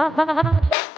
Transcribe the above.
あ